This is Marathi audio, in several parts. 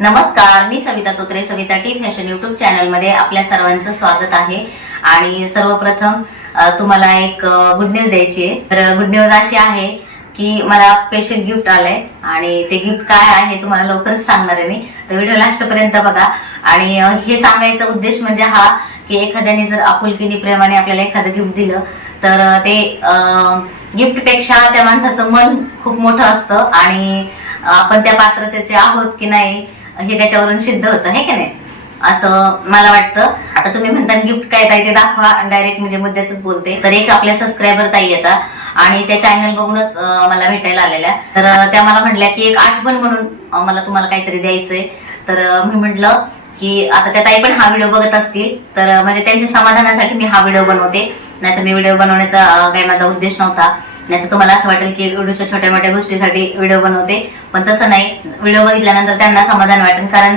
नमस्कार मी Savita Totre Savita T fashion YouTube चॅनलमध्ये आपल्या सर्वांचं स्वागत आहे. आणि सर्वप्रथम तुम्हाला एक गुड न्यूज द्यायची आहे. तर गुड न्यूज अशी आहे की मला स्पेशल गिफ्ट आलंय आणि ते गिफ्ट काय आहे तुम्हाला लवकरच सांगणार आहे मी. तर व्हिडिओ लास्ट पर्यंत बघा. आणि हे सांगायचा उद्देश म्हणजे हा की एखाद्याने जर आपुलकीने प्रेमाने आपल्याला एखादं गिफ्ट दिलं तर ते गिफ्टपेक्षा त्या माणसाचं मन खूप मोठं असतं. आणि आपण त्या पात्रतेचे आहोत की नाही हे त्याच्यावरून सिद्ध होतं हे की नाही? असं मला वाटतं. आता तुम्ही म्हणता गिफ्ट काय ताई ते दाखवा. डायरेक्ट म्हणजे मुद्द्याच बोलते. तर एक आपल्या सबस्क्रायबर ताई येतात. आणि त्या चॅनल बघूनच मला भेटायला आलेल्या. तर त्या मला म्हटल्या की एक आठवण म्हणून मला तुम्हाला काहीतरी द्यायचंय. तर मी म्हटलं की आता त्या ताई पण हा व्हिडिओ बघत असतील. तर म्हणजे त्यांच्या समाधानासाठी मी हा व्हिडिओ बनवते. नाहीतर मी व्हिडिओ बनवण्याचा काही माझा उद्देश नव्हता. नाही तर तुम्हाला असं वाटेल की व्हिडिओच्या छोट्या मोठ्या गोष्टीसाठी व्हिडिओ बनवते. पण तसं नाही. व्हिडिओ बघितल्यानंतर त्यांना समाधान वाटेल. कारण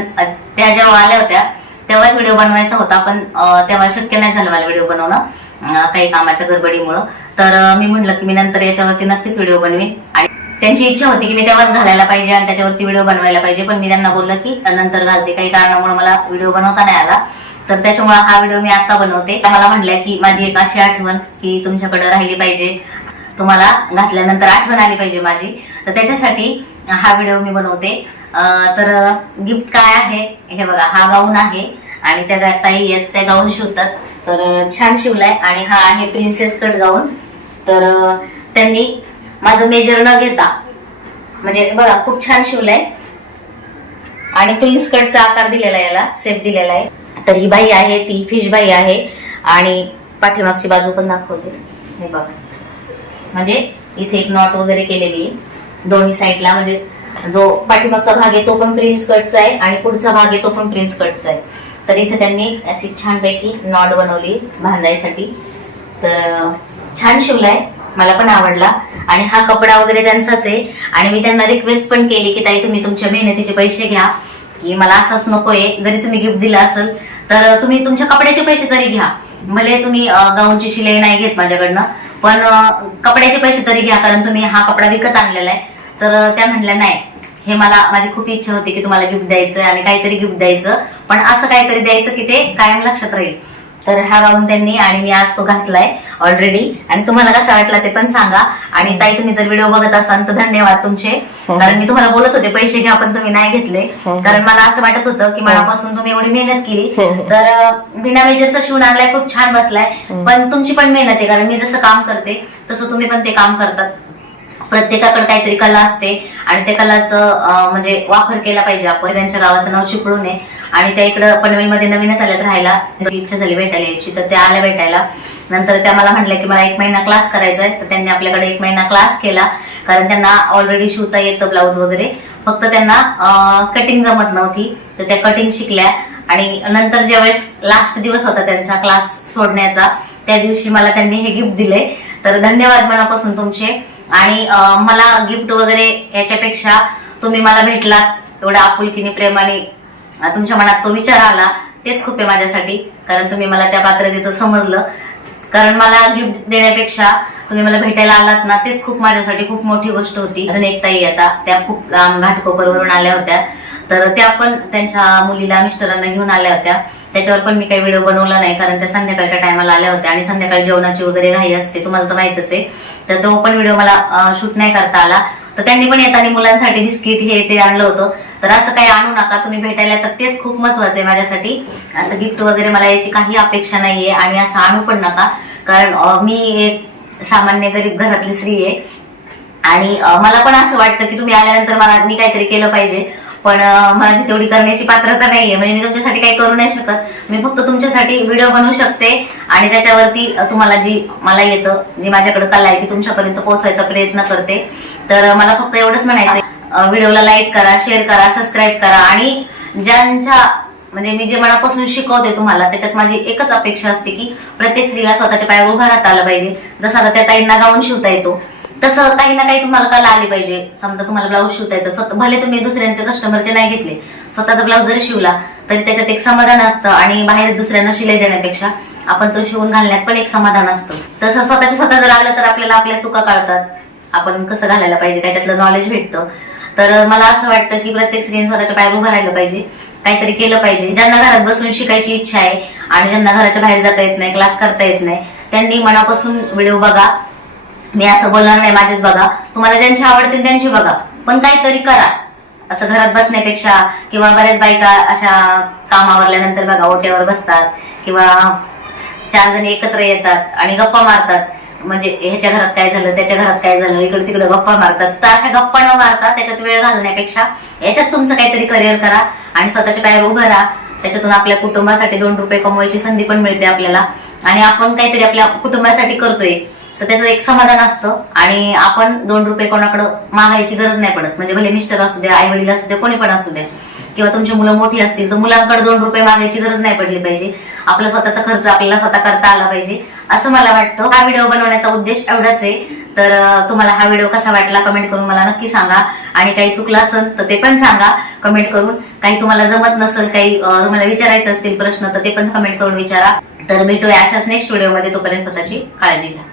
त्या जेव्हा आल्या होत्या तेव्हाच व्हिडिओ बनवायचा होता. पण तेव्हा शक्य नाही झालं मला व्हिडिओ बनवणं काही कामाच्या गडबडीमुळं. तर मी म्हटलं की मी नंतर याच्यावरती नक्कीच व्हिडिओ बनवीन. आणि त्यांची इच्छा होती की मी तेव्हाच घालायला पाहिजे आणि त्याच्यावरती व्हिडिओ बनवायला पाहिजे. पण मी त्यांना बोललं की नंतर घालते. काही कारणामुळे मला व्हिडिओ बनवता नाही आला. तर त्याच्यामुळे हा व्हिडिओ मी आता बनवते. मला म्हटल्या की माझी एक अशी आठवण की तुमच्याकडे राहिली पाहिजे. तुम्हाला घातल्यानंतर आठवण आली पाहिजे माझी. तर त्याच्यासाठी हा व्हिडिओ मी बनवते. तर गिफ्ट काय आहे? हे बघा हा गाऊन आहे आणि त्या ताई आहेत त्या गाऊन शिवतात. तर छान शिवलाय आणि हा आहे प्रिन्सेस कट गाऊन. तर त्यांनी माझं मेजर न घेता म्हणजे बघा खूप छान शिवलाय. आणि प्रिन्स कटचा आकार दिलेला आहे याला सेप दिलेला आहे. तर ही बाई आहे ती फिश बाई आहे. आणि पाठीमागची बाजू पण दाखवते. हे बघा. म्हणजे इथे एक नॉट वगैरे केलेली दोन्ही साईडला म्हणजे जो पाठीमागचा भाग आहे तो पण प्रिन्स कटचा आहे आणि पुढचा भाग आहे तो पण प्रिन्स कटचा आहे. तर इथे त्यांनी अशी छानपैकी नॉट बनवली बांधायसाठी तर छान शिवलाय. मला पण आवडला. आणि हा कपडा वगैरे त्यांचाच आहे. आणि मी त्यांना रिक्वेस्ट पण केली की ताई तुम्ही तुमच्या मेहनतीचे पैसे घ्या. की मला असंच नकोय. जरी तुम्ही गिफ्ट दिलं असेल तर तुम्ही तुमच्या कपड्याचे पैसे तरी घ्या. भले तुम्ही गाऊनची शिलाई नाही घेत माझ्याकडनं पण कपड्याचे पैसे तरी घ्या कारण तुम्ही हा कपडा विकत आणलेला आहे तर त्या म्हणल्या नाही हे मला माझी खूप इच्छा होती की तुम्हाला गिफ्ट द्यायचं आणि काहीतरी गिफ्ट द्यायचं. पण असं काहीतरी द्यायचं की ते कायम लक्षात राहील. तर हा गाऊन त्यांनी आणि मी आज तो घातलाय ऑलरेडी आणि तुम्हाला कसा वाटला ते पण सांगा. आणि ताई तुम्ही जर व्हिडिओ बघत असाल तर धन्यवाद तुमचे. कारण मी तुम्हाला बोलत होते पैसे घ्या पण तुम्ही नाही घेतले. कारण मला असं वाटत होतं की मनापासून तुम्ही एवढी मेहनत केली. तर बिना मेजरचा शिवून आणलाय खूप छान बसलाय. पण तुमची पण मेहनत आहे कारण मी जसं काम करते तसं तुम्ही पण ते काम करतात. प्रत्येकाकडे काहीतरी कला असते आणि त्या कलाचं म्हणजे वापर केला पाहिजे. आपण त्यांच्या गावाचं नाव चिपळू नये. आणि त्या इकडं पनवेलमध्ये नवीनच आल्यात राहायला. त्यांची इच्छा झाली भेटायला यायची. तर त्या आल्या भेटायला. नंतर त्या मला म्हटल्या की मला एक महिना क्लास करायचा आहे तर त्यांनी आपल्याकडे एक महिना क्लास केला. कारण त्यांना ऑलरेडी शिवता येतं ब्लाऊज वगैरे. फक्त त्यांना कटिंग जमत नव्हती. तर त्या कटिंग शिकल्या. आणि नंतर ज्यावेळेस लास्ट दिवस होता त्यांचा क्लास सोडण्याचा त्या दिवशी मला त्यांनी हे गिफ्ट दिले तर धन्यवाद मनापासून तुमचे. आणि मला गिफ्ट वगैरे याच्यापेक्षा तुम्ही मला भेटलात एवढ्या आपुलकीने प्रेमाने तुमच्या मनात तो विचार आला तेच खूप आहे माझ्यासाठी. कारण तुम्ही मला त्या पात्रतेचं समजलं. कारण मला गिफ्ट देण्यापेक्षा तुम्ही मला भेटायला आलात ना तेच खूप माझ्यासाठी खूप मोठी गोष्ट होती. अजून एक ताई आता त्या खूप लांब घाटकोपरवरून आल्या होत्या. तर त्या पण त्यांच्या मुलीला मिस्टरांना घेऊन आल्या होत्या. त्याच्यावर पण मी काही व्हिडिओ बनवला नाही कारण त्या संध्याकाळच्या टायमाला आल्या होत्या आणि संध्याकाळी जेवणाची वगैरे घाई असते तुम्हाला तर माहितच आहे. तर तो पण व्हिडिओ मला शूट नाही करता आला. तर त्यांनी पण येताना मुलांसाठी बिस्किट हे ते आणलं होतं. तर असं काही आणू नका तुम्ही भेटायला तर तेच खूप महत्वाचं आहे माझ्यासाठी. असं गिफ्ट वगैरे मला याची काही अपेक्षा नाहीये आणि असं आणू पण नका. कारण मी एक सामान्य गरीब घरातली स्त्री आहे. आणि मला पण असं वाटतं की तुम्ही आल्यानंतर मला मी काहीतरी केलं पाहिजे. पण माझी तेवढी करण्याची पात्रता नाहीये म्हणजे मी तुमच्यासाठी काही करू नाही शकत. मी फक्त तुमच्यासाठी व्हिडिओ बनवू शकते आणि त्याच्यावरती तुम्हाला जी मला येतं जी माझ्याकडे कला आहे ती तुमच्यापर्यंत पोहोचायचा प्रयत्न करते. तर मला फक्त एवढंच म्हणायचं व्हिडिओला लाईक करा शेअर करा सबस्क्राईब करा आणि ज्यांच्या म्हणजे मी जे मनापासून शिकवते तुम्हाला त्याच्यात माझी एकच अपेक्षा असते की प्रत्येक स्त्रीला स्वतःच्या पायावर उभा राहता आलं पाहिजे. जसं आता त्या ताईंना गाऊन शिवता येतो तसं काही ना काही तुम्हाला कला आली पाहिजे. समजा तुम्हाला ब्लाऊज शिवता येतं. स्वतः भले तुम्ही दुसऱ्यांचे कस्टमरचे नाही घेतले. स्वतःचा ब्लाऊज जरी शिवला तरी त्याच्यात एक समाधान असतं आणि बाहेर दुसऱ्यांना शिलाई देण्यापेक्षा आपण तो शिवून घालण्यात पण एक समाधान असतं. तसं स्वतःच्या स्वतः जर आलं तर आपल्याला आपल्या चुका कळतात. आपण कसं घालायला पाहिजे? काय त्यातलं नॉलेज भेटतं? तर तर मला असं वाटतं की प्रत्येक स्त्रीने स्वतःच्या पायावर उभं राहिलं पाहिजे. काहीतरी केलं पाहिजे. ज्यांना घरात बसून शिकायची इच्छा आहे आणि ज्यांना घराच्या बाहेर जाता येत नाही क्लास करता येत नाही त्यांनी मनापासून व्हिडिओ बघा. मी असं बोलणार नाही माझेच बघा. तुम्हाला ज्यांची आवडतील त्यांची बघा. पण काहीतरी करा. असं घरात बसण्यापेक्षा किंवा बऱ्याच बायका अशा कामावरल्यानंतर बघा ओट्यावर बसतात किंवा चार जण एकत्र येतात आणि गप्पा मारतात. म्हणजे ह्याच्या घरात काय झालं त्याच्या घरात काय झालं इकडे तिकडे गप्पा मारतात. तर अशा गप्पा न मारता त्याच्यात वेळ घालण्यापेक्षा याच्यात तुमचं काहीतरी करिअर करा आणि स्वतःच्या पायावर उभं राहा. त्याच्यातून आपल्या कुटुंबासाठी दोन रुपये कमवायची संधी पण मिळते आपल्याला. आणि आपण काहीतरी आपल्या कुटुंबासाठी करतोय. तर त्याचं एक समाधान असतं. आणि आपण दोन रुपये कोणाकडे मागायची गरज नाही पडत. म्हणजे भले मिस्टर असू द्या आई वडील असू द्या कोणी पण असू द्या. किंवा तुमची मुलं मोठी असतील तर मुलांकडे दोन रुपये मागायची गरज नाही पडली पाहिजे. आपला स्वतःचा खर्च आपल्याला स्वतः करता आला पाहिजे. असं मला वाटतं. हा व्हिडिओ बनवण्याचा उद्देश एवढाच आहे. तर तुम्हाला हा व्हिडिओ कसा वाटला कमेंट करून मला नक्की सांगा. आणि काही चुकलं असेल तर ते पण सांगा कमेंट करून. काही तुम्हाला जमत नसेल काही तुम्हाला विचारायचं असतील प्रश्न तर ते पण कमेंट करून विचारा. तर भेटूया अशाच नेक्स्ट व्हिडिओमध्ये तोपर्यंत स्वतःची काळजी घ्या.